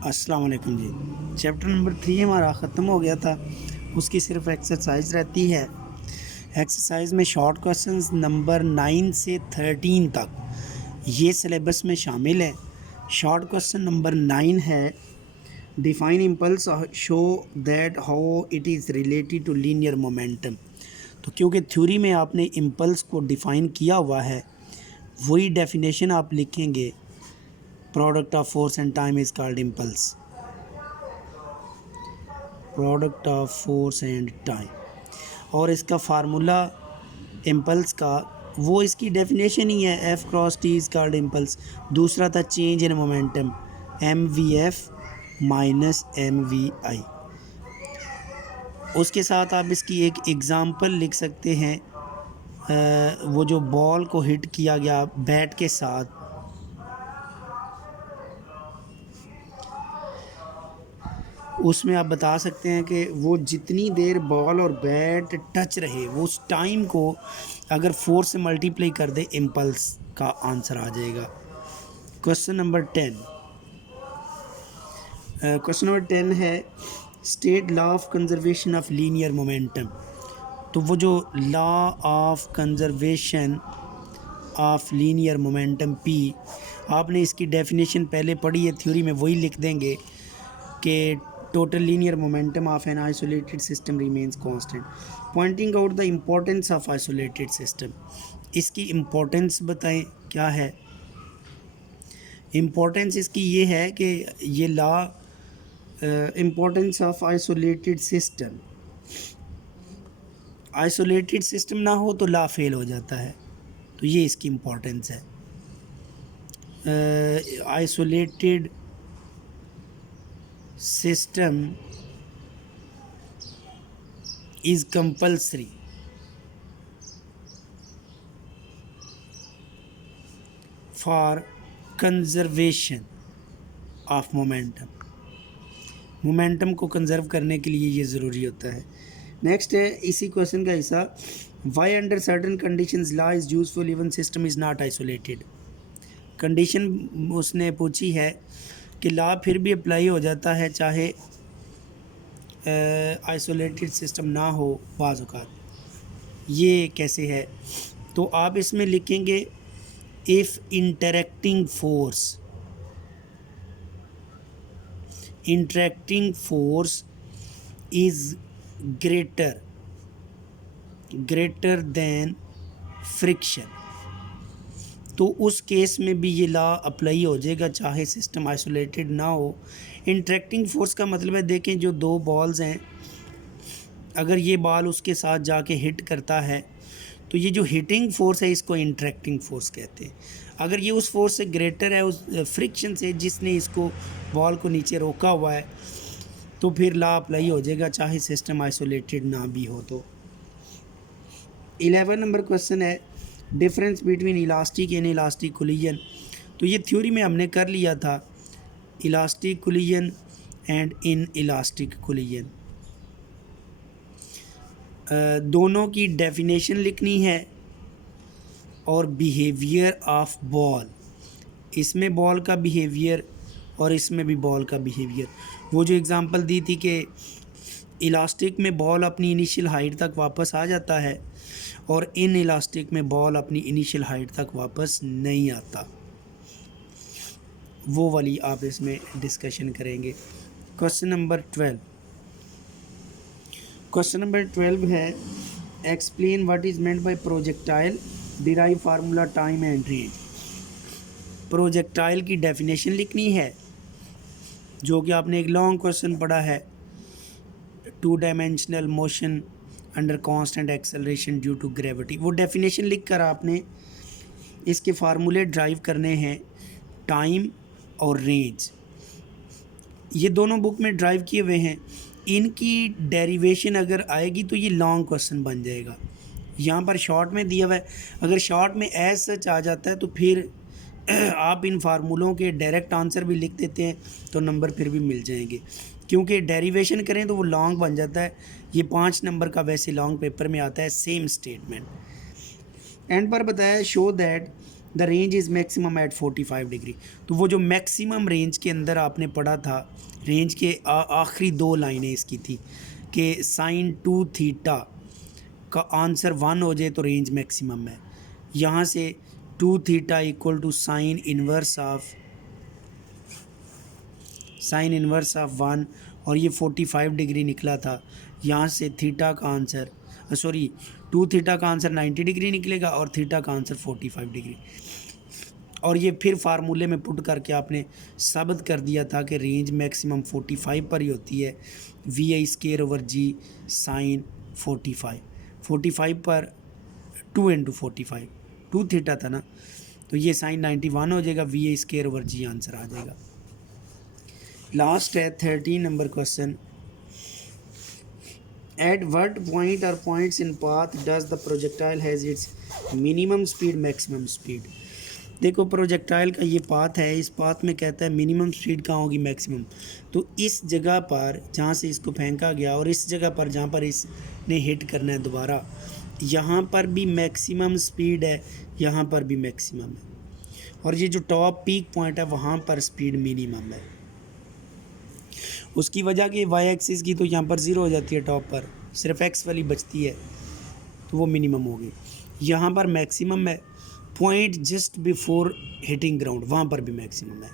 अस्सलाम वालेकुम जी। Chapter number 3 हमारा ख़त्म हो गया था। उसकी सिर्फ एक्सरसाइज रहती है। एक्सरसाइज में शॉर्ट क्वेश्चंस नंबर 9 से 13 तक ये सिलेबस में शामिल है। शॉर्ट क्वेश्चन नंबर 9 है, define impulse show that how it is related to linear momentum. तो क्योंकि थ्योरी में आपने इम्पल्स को डिफ़ाइन किया हुआ है, वही डेफिनेशन आप लिखेंगे। Product of force and time is called impulse. Product of force and time, और इसका फार्मूला इम्पल्स का वो इसकी डेफिनेशन ही है, F cross T is called impulse. दूसरा था change in momentum, M V F minus M V I. उसके साथ आप इसकी एक एग्ज़ाम्पल लिख सकते हैं। वो जो बॉल को हिट किया गया बैट के साथ, उसमें आप बता सकते हैं कि वो जितनी देर बॉल और बैट टच रहे, वो उस टाइम को अगर 4 से मल्टीप्लाई कर दे, इम्पल्स का आंसर आ जाएगा। क्वेश्चन नंबर 10, क्वेश्चन नंबर 10 है, state law of conservation of linear momentum. तो वो जो law of conservation of linear momentum P, आपने इसकी डेफिनेशन पहले पढ़ी है, थ्योरी में वही लिख देंगे कि total linear momentum of an isolated system remains constant, pointing out the importance of isolated system। इसकी इम्पोर्टेंस बताएं क्या है। इम्पोर्टेंस इसकी ये है कि ये law, importance of isolated system, isolated system ना हो तो लॉ फेल हो जाता है, तो ये इसकी इम्पोर्टेंस है। Isolated system is compulsory for conservation of momentum। Momentum को कंजर्व करने के लिए ये ज़रूरी होता है। नेक्स्ट है इसी क्वेश्चन का हिस्सा, why under certain conditions law is useful even system is not isolated. Condition उसने पूछी है कि लॉ फिर भी अप्लाई हो जाता है चाहे आइसोलेटेड सिस्टम ना हो बाज़ औक़ात। ये कैसे है, तो आप इसमें लिखेंगे if interacting force is greater than friction, तो उस केस में भी ये लॉ अप्लाई हो जाएगा चाहे सिस्टम आइसोलेटेड ना हो। इंटरेक्टिंग फोर्स का मतलब है, देखें जो दो बॉल्स हैं, अगर ये बॉल उसके साथ जाके हिट करता है तो ये जो हिटिंग फोर्स है इसको इंटरेक्टिंग फोर्स कहते हैं। अगर ये उस फोर्स से ग्रेटर है, उस फ्रिक्शन से जिसने इसको बॉल को नीचे रोका हुआ है, तो फिर लॉ अप्लाई हो जाएगा चाहे सिस्टम आइसोलेटेड ना भी हो। तो 11 नंबर क्वेश्चन है, difference between elastic and elastic collision. तो ये थ्योरी में हमने कर लिया था, elastic collision and in elastic collision. दोनों की डेफिनेशन लिखनी है और बिहेवियर ऑफ बॉल, इसमें बॉल का बिहेवियर और इसमें भी बॉल का बिहेवियर। वो जो एग्ज़ाम्पल दी थी कि इलास्टिक में बॉल अपनी इनिशियल हाइट तक वापस आ जाता है और इन इलास्टिक में बॉल अपनी इनिशियल हाइट तक वापस नहीं आता, वो वाली आप इसमें डिस्कशन करेंगे। क्वेश्चन नंबर 12 है, explain what is meant by projectile, derive formula time and range. Projectile की डेफिनेशन लिखनी है, जो कि आपने एक लॉन्ग क्वेश्चन पढ़ा है, 2 dimensional motion under constant acceleration due to gravity. वो डेफिनेशन लिख कर आपने इसके फार्मूले ड्राइव करने हैं, टाइम और रेंज। ये दोनों बुक में ड्राइव किए हुए हैं। इनकी डेरिवेशन अगर आएगी तो ये लॉन्ग क्वेश्चन बन जाएगा। यहाँ पर शॉर्ट में दिया हुआ है, अगर शॉर्ट में एज सच आ जाता है तो फिर आप इन फार्मूलों के डायरेक्ट आंसर भी लिख देते हैं तो नंबर फिर भी मिल जाएंगे। क्योंकि डेरिवेशन करें तो वो लॉन्ग बन जाता है। ये 5 नंबर का वैसे लॉन्ग पेपर में आता है सेम स्टेटमेंट। एंड पर बताया, show that the range is maximum at 45 degree. तो वो जो मैक्सिमम रेंज के अंदर आपने पढ़ा था, रेंज के आखिरी दो लाइनें इसकी थी कि साइन 2 थीटा का आंसर 1 हो जाए तो रेंज मैक्सिमम है। यहाँ से 2 theta equal to sine inverse of 1 और ये 45 डिग्री निकला था। यहाँ से थीटा का आंसर 2 थीटा का आंसर 90 डिग्री निकलेगा और थीटा का आंसर 45 डिग्री। और ये फिर फार्मूले में पुट करके आपने साबित कर दिया था कि रेंज मैक्सिमम 45 पर ही होती है। vi²/g साइन 45 पर 2 × 45 2 थीटा था ना, तो ये साइन 91 हो जाएगा, vi²/g आंसर आ जाएगा। लास्ट है 13 number question. At what point और points in path does the projectile has its minimum speed maximum speed. देखो प्रोजेक्टाइल का ये पाथ है, इस पाथ में कहता है मिनिमम स्पीड कहाँ होगी, मैक्सिमम। तो इस जगह पर जहाँ से इसको फेंका गया और इस जगह पर जहाँ पर इसने हिट करना है दोबारा, यहाँ पर भी मैक्सिमम स्पीड है, यहाँ पर भी मैक्सिमम है, और ये जो टॉप पीक पॉइंट है वहाँ पर स्पीड मिनिमम है। उसकी वजह कि वाई एक्सिस की तो यहाँ पर ज़ीरो हो जाती है, टॉप पर सिर्फ एक्स वाली बचती है, तो वो मिनिमम होगी। यहाँ पर मैक्सिमम है, point just before hitting ground वहाँ पर भी मैक्सिमम है।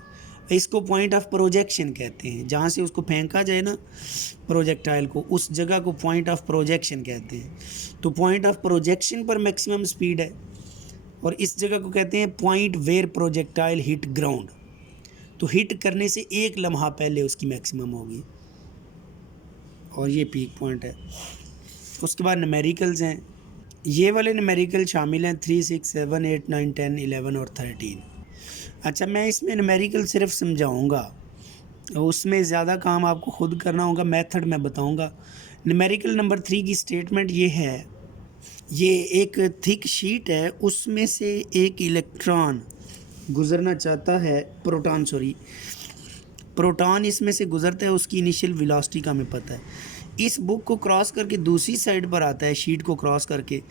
इसको पॉइंट ऑफ प्रोजेक्शन कहते हैं, जहाँ से उसको फेंका जाए ना प्रोजेक्टाइल को, उस जगह को पॉइंट ऑफ प्रोजेक्शन कहते हैं। तो पॉइंट ऑफ प्रोजेक्शन पर मैक्सिमम स्पीड है, और इस जगह को कहते हैं point where projectile hit ground. तो हिट करने से एक लम्हा पहले उसकी मैक्सिमम होगी, और ये पीक पॉइंट है। उसके बाद न्यूमेरिकल्स हैं, ये वाले न्यूमेरिकल शामिल हैं 3, 6, 7, 8, 9, 10, 11 और 13। अच्छा, मैं इसमें न्यूमेरिकल सिर्फ समझाऊंगा, उसमें ज़्यादा काम आपको खुद करना होगा, मेथड मैं बताऊंगा। न्यूमेरिकल नंबर 3 की स्टेटमेंट ये है, ये एक थिक शीट है, उसमें से एक इलेक्ट्रॉन गुज़रना चाहता है, प्रोटॉन इसमें से गुज़रता है, उसकी इनिशियल वेलोसिटी का हमें पता है। इस बुक को क्रॉस करके दूसरी साइड पर आता है, शीट को क्रॉस करके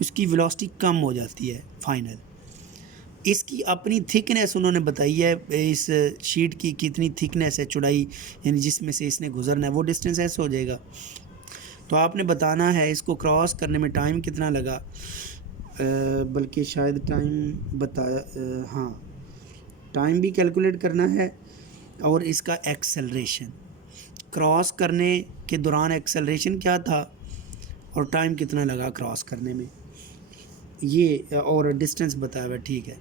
उसकी वेलोसिटी कम हो जाती है फाइनल। इसकी अपनी थिकनेस उन्होंने बताई है, इस शीट की कितनी थिकनेस है, चौड़ाई, यानी जिसमें से इसने गुजरना है वो डिस्टेंस ऐसे हो जाएगा। तो आपने बताना है इसको क्रॉस करने में टाइम कितना लगा, बल्कि शायद टाइम बताया, हाँ टाइम भी कैलकुलेट करना है, और इसका एक्सेलरेशन, क्रॉस करने के दौरान एक्सेलरेशन क्या था और टाइम कितना लगा क्रॉस करने में, ये और डिस्टेंस बताया हुआ, ठीक है।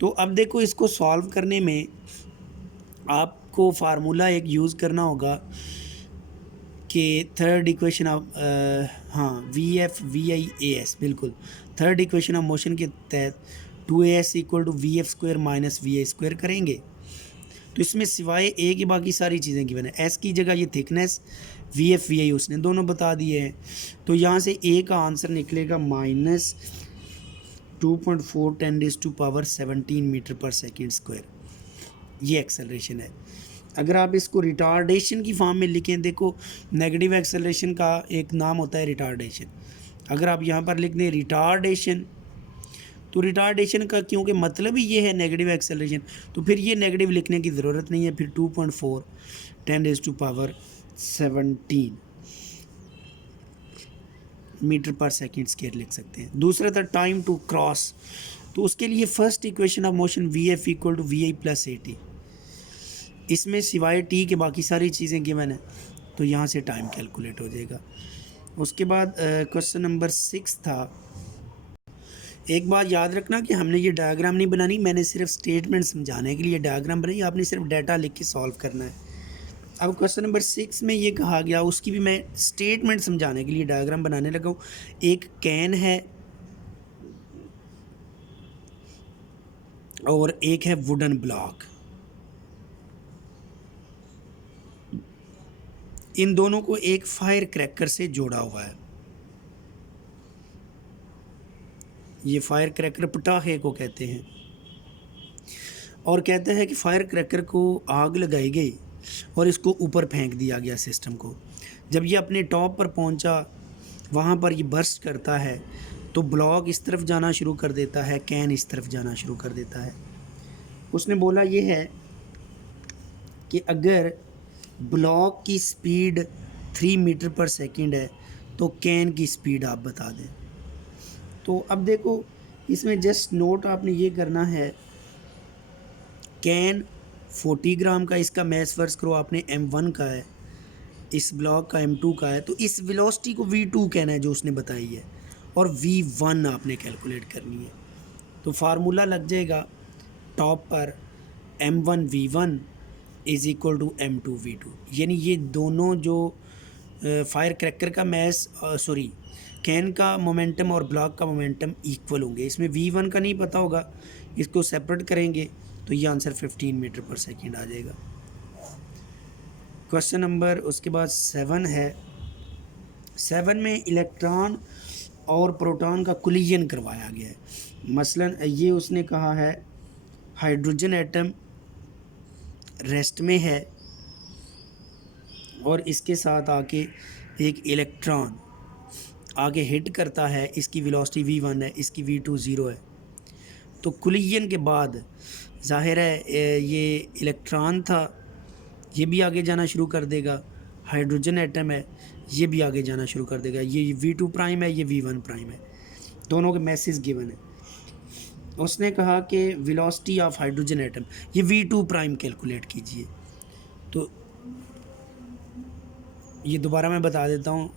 तो अब देखो, इसको सॉल्व करने में आपको फार्मूला एक यूज़ करना होगा कि थर्ड इक्वेशन ऑफ VF/VI/AS, बिल्कुल थर्ड इक्वेशन ऑफ मोशन के तहत 2AS = VF² - VI² करेंगे। तो इसमें सिवाय ए की बाकी सारी चीज़ें गिवन है। एस की जगह ये थिकनेस, VF/VI उसने दोनों बता दिए हैं। तो यहाँ से ए का आंसर निकलेगा -2.4 10⁻17 मीटर/सेकंड²। ये एक्सेलरेशन है। अगर आप इसको रिटार्डेशन की फॉर्म में लिखें, देखो नेगेटिव एक्सेलरेशन का एक नाम होता है रिटार्डेशन। अगर आप यहाँ पर लिख दें रिटार्डेशन, तो रिटार्डेशन का क्योंकि मतलब ही ये है नेगेटिव एक्सेलरेशन, तो फिर ये नेगेटिव लिखने की ज़रूरत नहीं है, फिर 2.4 10⁻17 मीटर/सेकंड² लिख सकते हैं। दूसरा था टाइम टू क्रॉस, तो उसके लिए first equation of motion VF = VI + AT, इसमें सिवाय टी के बाकी सारी चीज़ें गिवन है, तो यहाँ से टाइम कैलकुलेट हो जाएगा। उसके बाद क्वेश्चन नंबर 6 था, एक बात याद रखना कि हमने ये डायग्राम नहीं बनानी, मैंने सिर्फ स्टेटमेंट समझाने के लिए डायग्राम बनाई, आपने सिर्फ डाटा लिख के सॉल्व करना है। अब क्वेश्चन नंबर 6 में ये कहा गया, उसकी भी मैं स्टेटमेंट समझाने के लिए डायग्राम बनाने लगा हूँ। एक कैन है और एक है वुडन ब्लॉक, इन दोनों को एक फायर क्रैकर से जोड़ा हुआ है। ये फायर क्रैकर पटाखे को कहते हैं, और कहते हैं कि फायर क्रैकर को आग लगाई गई और इसको ऊपर फेंक दिया गया सिस्टम को। जब ये अपने टॉप पर पहुंचा, वहाँ पर ये बर्स्ट करता है, तो ब्लॉक इस तरफ जाना शुरू कर देता है, कैन इस तरफ जाना शुरू कर देता है। उसने बोला ये है कि अगर ब्लॉक की स्पीड 3 मीटर पर सेकंड है तो कैन की स्पीड आप बता दें। तो अब देखो इसमें जस्ट नोट आपने ये करना है, कैन 40 ग्राम का, इसका मैस फर्ज करो आपने m1 का है, इस ब्लॉक का m2 का है, तो इस वेलोसिटी को v2 कहना है जो उसने बताई है, और v1 आपने कैलकुलेट करनी है। तो फार्मूला लग जाएगा टॉप पर m1 v1 is equal to m2 v2, यानी ये दोनों जो फायर क्रैकर का मैस सॉरी कैन का मोमेंटम और ब्लॉक का मोमेंटम इक्वल होंगे। इसमें v1 का नहीं पता होगा, इसको सेपरेट करेंगे तो ये आंसर 15 मीटर पर सेकेंड आ जाएगा। क्वेश्चन नंबर उसके बाद 7 है। 7 में इलेक्ट्रॉन और प्रोटॉन का कोलिजन करवाया गया है। मसलन ये उसने कहा है हाइड्रोजन एटम रेस्ट में है और इसके साथ आके एक इलेक्ट्रॉन आगे हिट करता है, इसकी वेलोसिटी v1 है, इसकी v2 0 है। तो कोलिजन के बाद ज़ाहिर है ये इलेक्ट्रॉन था, ये भी आगे जाना शुरू कर देगा, हाइड्रोजन एटम है, ये भी आगे जाना शुरू कर देगा। ये v2 प्राइम है, ये v1 प्राइम है, दोनों के मैसेज गिवन है। उसने कहा कि वेलोसिटी ऑफ हाइड्रोजन एटम, ये v2 प्राइम कैलकुलेट कीजिए। तो ये दोबारा मैं बता देता हूँ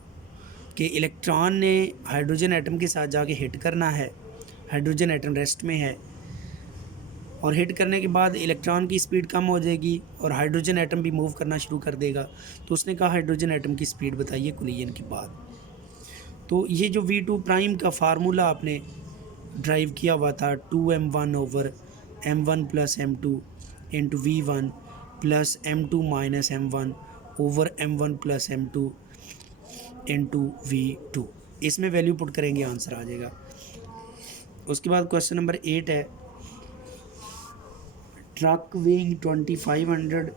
कि इलेक्ट्रॉन ने हाइड्रोजन एटम के साथ जाके हिट करना है, हाइड्रोजन एटम रेस्ट में है, और हिट करने के बाद इलेक्ट्रॉन की स्पीड कम हो जाएगी और हाइड्रोजन एटम भी मूव करना शुरू कर देगा। तो उसने कहा हाइड्रोजन एटम की स्पीड बताइए कोलिजन के बाद। तो ये जो v2 प्राइम का फार्मूला आपने ड्राइव किया हुआ था 2m1 over m1 plus m2 into v1 plus m2 minus m1 over m1 plus m2 into v2, इसमें वैल्यू पुट करेंगे आंसर आ जाएगा। उसके बाद क्वेश्चन नंबर 8 है। Truck weighing 2500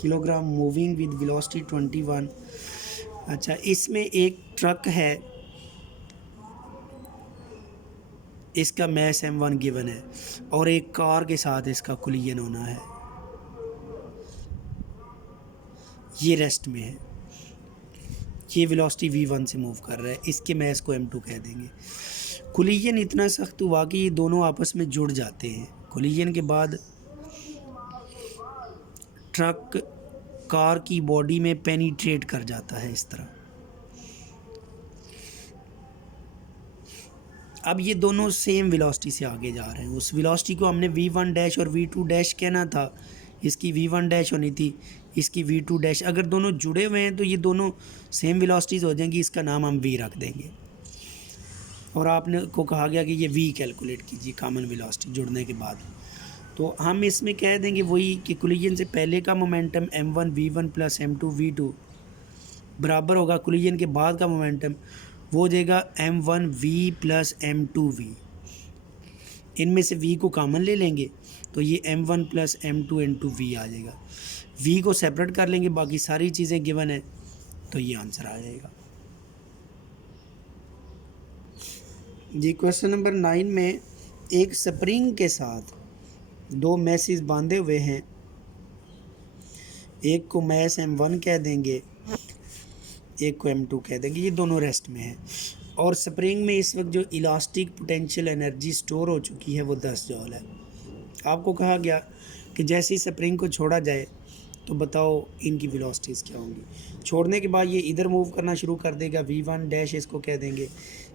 kilogram moving with velocity 21। अच्छा, इसमें एक ट्रक है, इसका मैस m1 गिवन है और एक कार के साथ इसका कोलिजन होना है, ये रेस्ट में है, ये वेलोसिटी v1 से मूव कर रहा है, इसके मैस को m2 कह देंगे। कोलिजन इतना सख्त हुआ कि ये दोनों आपस में जुड़ जाते हैं। कोलिजन के बाद ट्रक कार की बॉडी में पेनिट्रेट कर जाता है इस तरह। अब ये दोनों सेम वेलोसिटी से आगे जा रहे हैं। उस वेलोसिटी को हमने v1 डैश और v2 डैश कहना था, इसकी v1 डैश होनी थी, इसकी v2 डैश। अगर दोनों जुड़े हुए हैं तो ये दोनों सेम वेलोसिटीज़ हो जाएंगी, इसका नाम हम v रख देंगे। और आपने को कहा गया कि ये v कैलकुलेट कीजिए कॉमन वेलोसिटी जुड़ने के बाद। तो हम इसमें कह देंगे वही कि कोलिजन से पहले का momentum m1 v1 plus m2 v2 बराबर होगा कोलिजन के बाद का मोमेंटम, वो हो जाएगा m1 v plus m2 v। इनमें से v को कॉमन ले लेंगे तो ये m1 plus m2 into v आ जाएगा। v को सेपरेट कर लेंगे, बाकी सारी चीज़ें गिवन है, तो ये आंसर आ जाएगा जी। क्वेश्चन नंबर 9 में एक स्प्रिंग के साथ दो मैसेज बांधे हुए हैं, एक को मैस m1 कह देंगे, एक को m2 कह देंगे, ये दोनों रेस्ट में है। और स्प्रिंग में इस वक्त जो इलास्टिक पोटेंशियल एनर्जी स्टोर हो चुकी है वो 10 जॉल है। आपको कहा गया कि जैसे ही स्प्रिंग को छोड़ा जाए तो बताओ इनकी वेलोसिटीज़ क्या होंगी। छोड़ने के बाद ये इधर मूव करना शुरू कर देगा, v1 डैश इसको कह देंगे,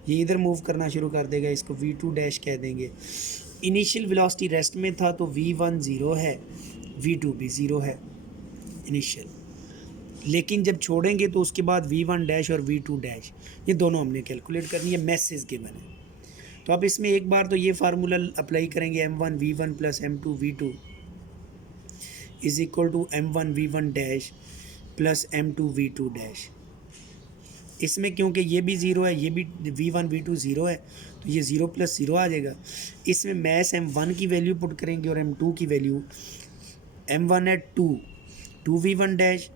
ये इधर मूव करना शुरू कर देगा, इसको v2 डैश कह देंगे। इनिशियल वेलोसिटी रेस्ट में था तो v1 ज़ीरो है, v2 भी ज़ीरो है इनिशियल, लेकिन जब छोड़ेंगे तो उसके बाद v1 डैश और v2 डैश ये दोनों हमने कैलकुलेट करनी है, मैसेज गिवन है। तो अब इसमें एक बार तो ये फार्मूला अप्लाई करेंगे, m1 v1 plus m2 v2 is equal to m1 v1 dash plus m2 v2 dash. इसमें क्योंकि ये भी ज़ीरो है, ये भी v1 v2 ज़ीरो है, तो ये ज़ीरो प्लस ज़ीरो आ जाएगा। इसमें मैस m1 की वैल्यू पुट करेंगे और m2 की वैल्यू, m1 है 2 v1 डैश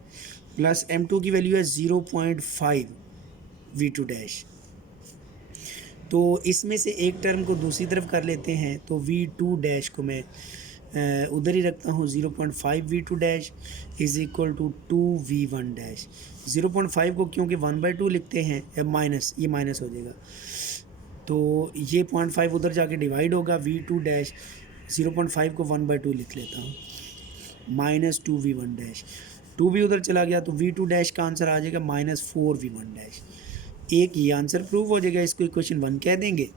प्लस m2 की वैल्यू है 0.5 v2 डैश। तो इसमें से एक टर्म को दूसरी तरफ कर लेते हैं, तो वी टू डैश को मैं उधर ही रखता हूँ, 0.5 V two dash is equal to 2v1 dash. 0.5 को क्योंकि 1/2 लिखते हैं, या माइनस, ये माइनस हो जाएगा, तो ये 0.5 उधर जाके डिवाइड होगा, v2 डैश 0.5 को 1/2 लिख लेता हूँ, माइनस 2v1 डैश। 2v उधर चला गया तो v2 डैश का आंसर आ जाएगा -4v1 डैश। एक ये आंसर प्रूव हो जाएगा, इसको इक्वेशन 1 कह देंगे।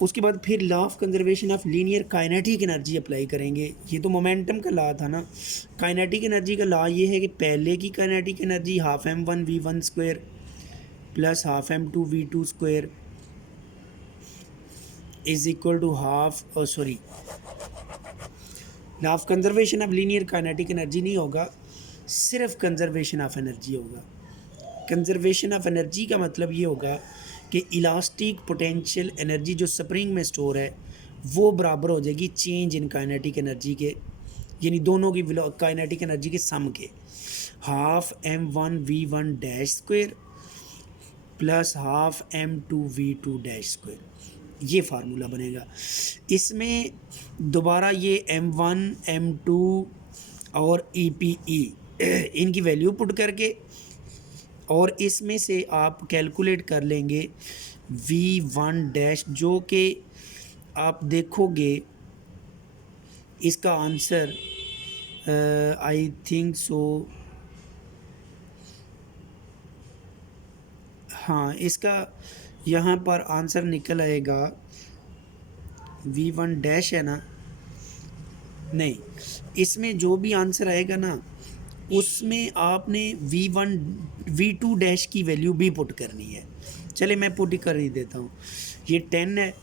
उसके बाद फिर law of conservation of linear kinetic energy apply करेंगे। ये तो मोमेंटम का लॉ था ना। काइनेटिक एनर्जी का लॉ ये है कि पहले की kinetic energy half m1v1 plus half m2v2 is equal to half, sorry, law of conservation of linear kinetic energy नहीं होगा, सिर्फ कंजर्वेशन ऑफ एनर्जी होगा। कंजर्वेशन ऑफ एनर्जी का मतलब ये होगा कि इलास्टिक पोटेंशियल एनर्जी जो स्प्रिंग में स्टोर है वो बराबर हो जाएगी चेंज इन काइनेटिक एनर्जी के, यानी दोनों की काइनेटिक एनर्जी के सम के, half m1v1 plus half m2v2 ये फार्मूला बनेगा। इसमें दोबारा ये m1 m2 और EPE इनकी वैल्यू पुट करके, और इसमें से आप कैलकुलेट कर लेंगे v1 जो कि आप देखोगे इसका आंसर आई थिंक सो, हाँ, इसका यहाँ पर आंसर निकल आएगा v1 है ना, नहीं, इसमें जो भी आंसर आएगा ना उसमें आपने v2 की वैल्यू भी पुट करनी है। चले मैं पुट कर ही देता हूँ। ये 10 है,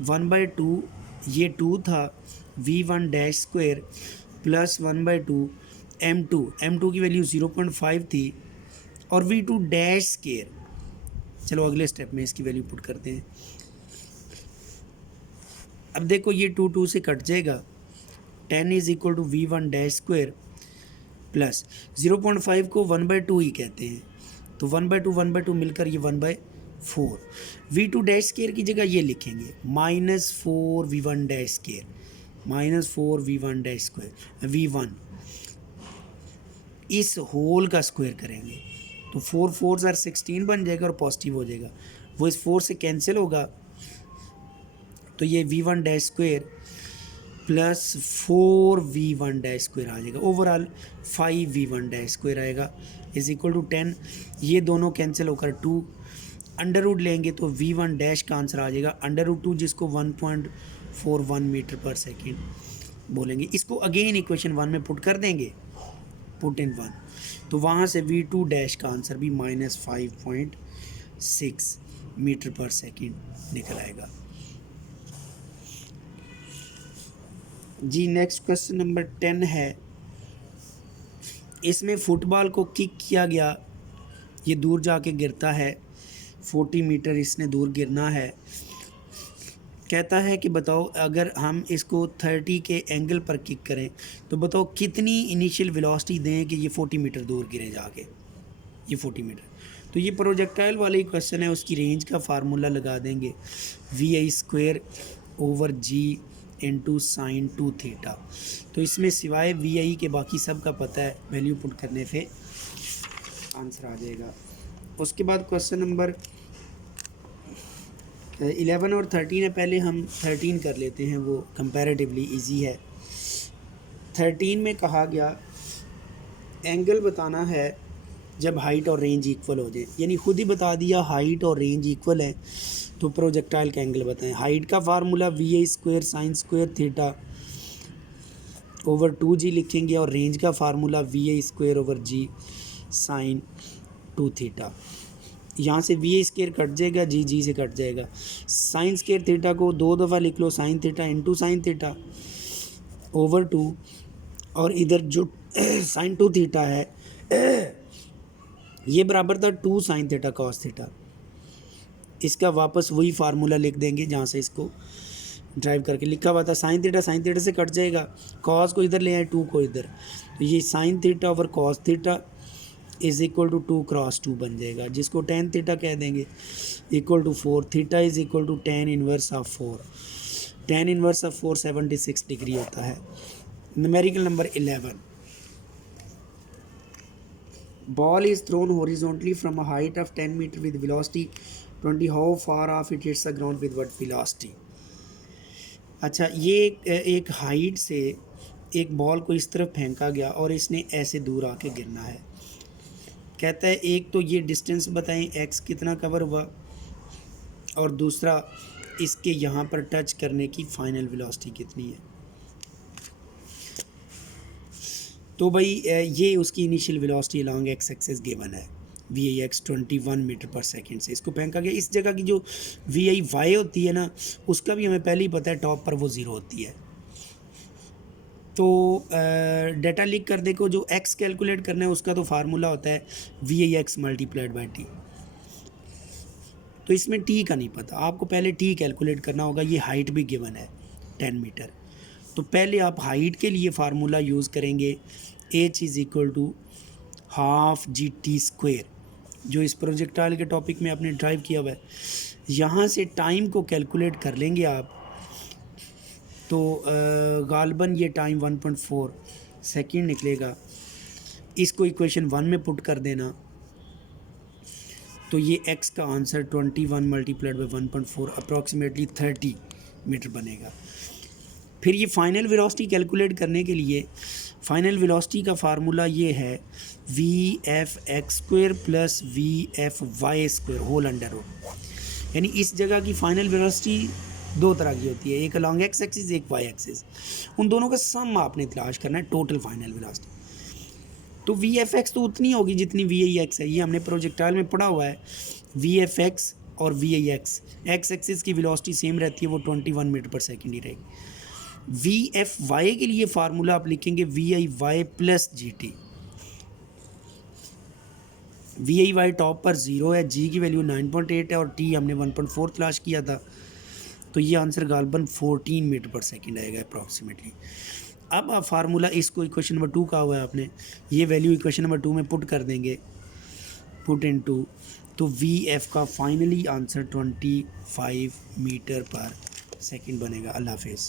1/2 ये 2 था, v1 प्लस 1/2 m2 की वैल्यू 0.5 थी, और v2 चलो अगले स्टेप में इसकी वैल्यू पुट करते हैं। अब देखो ये 2 से कट जाएगा, 10 is equal to v1 plus 0.5 को 1/2 ही कहते हैं, तो 1/2 मिलकर ये 1/4। v2 की जगह ये लिखेंगे -4v1 v1 इस होल का स्क्वायर करेंगे तो 4 4 और 16 बन जाएगा और पॉजिटिव हो जाएगा, वो इस 4 से कैंसिल होगा, तो ये v1 प्लस 4v1 आ जाएगा, ओवरऑल 5v1 आएगा इज इक्वल टू 10। ये दोनों कैंसिल होकर 2 अंडर रूट लेंगे तो v1 का आंसर आ जाएगा √2, जिसको 1.41 मीटर पर सेकेंड बोलेंगे। इसको अगेन इक्वेशन 1 में पुट कर देंगे, पुट इन 1, तो वहाँ से v2 का आंसर भी -5.6 मीटर पर सेकेंड निकल आएगा। जी नेक्स्ट क्वेश्चन नंबर 10 है। इसमें फुटबॉल को किक किया गया, ये दूर जाके गिरता है, 40 मीटर इसने दूर गिरना है। कहता है कि बताओ अगर हम इसको 30 के एंगल पर किक करें तो बताओ कितनी इनिशियल वेलोसिटी दें कि ये 40 मीटर दूर गिरे जाके, ये 40 मीटर। तो ये प्रोजेक्टाइल वाला ही क्वेश्चन है, उसकी रेंज का फार्मूला लगा देंगे vi² / sin 2θ। तो इसमें सिवाय vi के बाकी सब का पता है, वैल्यू पुट करने से आंसर आ जाएगा। उसके बाद क्वेश्चन नंबर 11 और 13 है, पहले हम 13 कर लेते हैं, वो कंपैरेटिवली इजी है। 13 में कहा गया एंगल बताना है जब हाइट और रेंज इक्वल हो जाए, यानी खुद ही बता दिया हाइट और रेंज इक्वल है तो प्रोजेक्टाइल का एंगल बताएं। हाइट का formula vi² sin² θ over 2g लिखेंगे, और रेंज का फार्मूला vi² sin 2θ। यहाँ से vi² कट जाएगा, g से कट जाएगा। sin² θ को 2 दफ़ा लिख लो, sin θ × sin θ ओवर 2, और इधर जो sin 2θ है ये बराबर था 2 sin θ cos θ। इसका वापस वही फार्मूला लिख देंगे जहाँ से इसको ड्राइव करके लिखा हुआ था। sin θ से कट जाएगा, cos को इधर ले आए, 2 को इधर, तो ये sin θ over cos θ is equal to 2 × 2 बन जाएगा, जिसको tan थीटा कह देंगे, equal to 4, theta is equal to tan inverse of 4, tan inverse of 4 76 degree होता है। Numerical number 11, ball is thrown horizontally from a height of 10 meter with velocity 20, how far off it hits the ground with what velocity। अच्छा, ये एक height से एक ball को इस तरफ फेंका गया और इसने ऐसे दूर आके गिरना है। कहता है एक तो ये डिस्टेंस बताएं x कितना कवर हुआ, और दूसरा इसके यहाँ पर टच करने की फाइनल वेलोसिटी कितनी है। तो भाई ये उसकी initial velocity along x axis given है, VIX 21 मीटर पर सेकंड से इसको फेंका गया। इस जगह की जो VIY होती है ना, उसका भी हमें पहले ही पता है, टॉप पर वो ज़ीरो होती है। तो डाटा लिख कर देखो, जो x कैलकुलेट करना है उसका तो फार्मूला होता है VIX मल्टीप्लाइड बाई t। तो इसमें t का नहीं पता, आपको पहले t कैलकुलेट करना होगा। ये हाइट भी गिवन है 10 मीटर, तो पहले आप हाइट के लिए फार्मूला यूज़ करेंगे h is equal to half GT², जो इस प्रोजेक्टाइल के टॉपिक में आपने ड्राइव किया हुआ है। यहाँ से टाइम को कैलकुलेट कर लेंगे आप, तो गालबन ये टाइम 1.4 सेकेंड निकलेगा। इसको इक्वेशन 1 में पुट कर देना, तो ये x का answer 21 multiplied by 1.4 approximately 30 metre बनेगा। फिर ये फाइनल वेलोसिटी कैलकुलेट करने के लिए फाइनल वेलोसिटी का फार्मूला ये है VFX² plus VFY² whole under root. यानी इस जगह की फाइनल वेलोसिटी दो तरह की होती है, एक अलॉन्ग एक्स एक्सिस, एक वाई एक्सिस। उन दोनों का सम आपने तलाश करना है, टोटल फाइनल वेलोसिटी। तो VFX तो उतनी होगी जितनी VIX है, ये हमने प्रोजेक्टाइल में पढ़ा हुआ है। VFX और VIX एक्स एक्सिस की वेलोसिटी सेम रहती है, वो 21 मीटर पर सेकेंड ही रहेगी। VFY के लिए फार्मूला आप लिखेंगे VIY plus GT। VIY top पर 0 है, G की वैल्यू 9.8 है और T हमने 1.4 तलाश किया था, तो ये आंसर गालबन 14 मीटर पर सेकेंड आएगा अप्रॉक्सीमेटली। अब आप फार्मूला इसको इक्वेशन नंबर 2 का हुआ है आपने, ये वैल्यू इक्वेशन नंबर 2 में पुट कर देंगे, पुट इन टू, तो VF का फाइनली आंसर 25 मीटर पर सेकेंड बनेगा। अल्लाह हाफिज़।